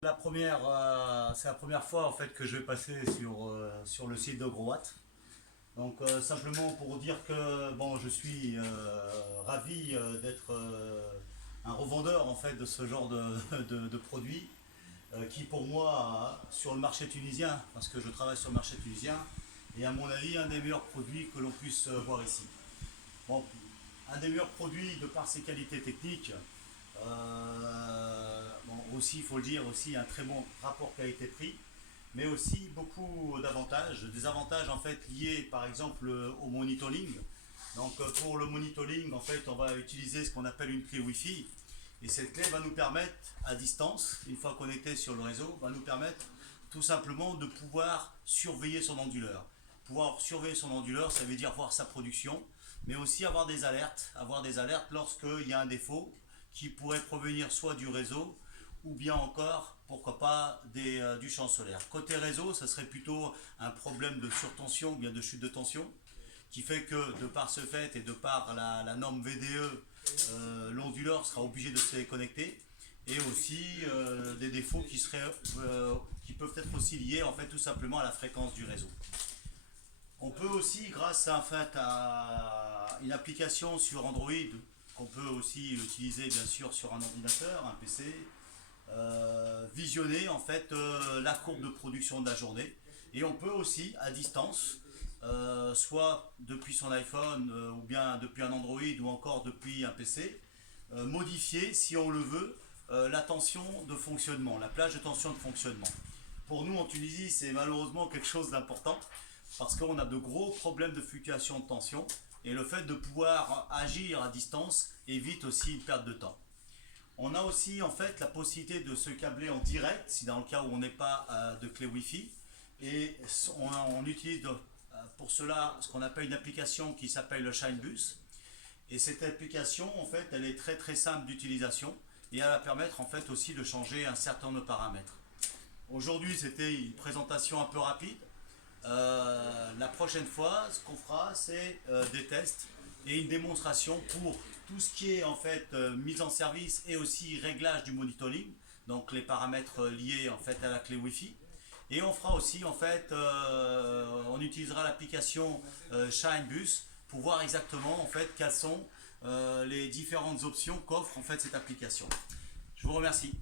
C'est la première fois en fait que je vais passer sur le site de GrowWatt. Donc simplement pour dire que bon, je suis ravi d'être un revendeur en fait de ce genre de produits qui pour moi sur le marché tunisien, parce que je travaille sur le marché tunisien, est à mon avis un des meilleurs produits que l'on puisse voir ici. Bon, un des meilleurs produits de par ses qualités techniques. Bon, aussi, il faut le dire, aussi un très bon rapport qualité-prix, mais aussi beaucoup d'avantages. Des avantages en fait liés par exemple au monitoring. Donc pour le monitoring, en fait, on va utiliser ce qu'on appelle une clé Wi-Fi. Et cette clé va nous permettre, à distance, une fois connecté sur le réseau, va nous permettre tout simplement de pouvoir surveiller son onduleur. Pouvoir surveiller son onduleur, ça veut dire voir sa production, mais aussi avoir des alertes lorsqu'il y a un défaut qui pourrait provenir soit du réseau ou bien encore, pourquoi pas, du champ solaire. Côté réseau, ça serait plutôt un problème de surtension ou bien de chute de tension qui fait que de par ce fait et de par la norme VDE, l'onduleur sera obligé de se déconnecter et aussi des défauts qui peuvent être aussi liés en fait tout simplement à la fréquence du réseau. On peut aussi, grâce en fait, à une application sur Android, qu'on peut aussi utiliser bien sûr sur un ordinateur, un PC, visionner en fait la courbe de production de la journée. Et on peut aussi à distance, soit depuis son iPhone ou bien depuis un Android ou encore depuis un PC, modifier si on le veut la tension de fonctionnement, la plage de tension de fonctionnement. Pour nous en Tunisie, c'est malheureusement quelque chose d'important parce qu'on a de gros problèmes de fluctuation de tension et le fait de pouvoir agir à distance évite aussi une perte de temps. On a aussi en fait la possibilité de se câbler en direct si dans le cas où on n'est pas de clé Wi-Fi et on utilise pour cela ce qu'on appelle une application qui s'appelle le Shinebus et cette application en fait elle est très très simple d'utilisation et elle va permettre en fait aussi de changer un certain nombre de paramètres. Aujourd'hui c'était une présentation un peu rapide. La prochaine fois, ce qu'on fera, c'est des tests et une démonstration pour tout ce qui est en fait mise en service et aussi réglage du monitoring, donc les paramètres liés en fait à la clé Wi-Fi. Et on fera aussi en fait, on utilisera l'application Shinebus pour voir exactement en fait quelles sont les différentes options qu'offre en fait cette application. Je vous remercie.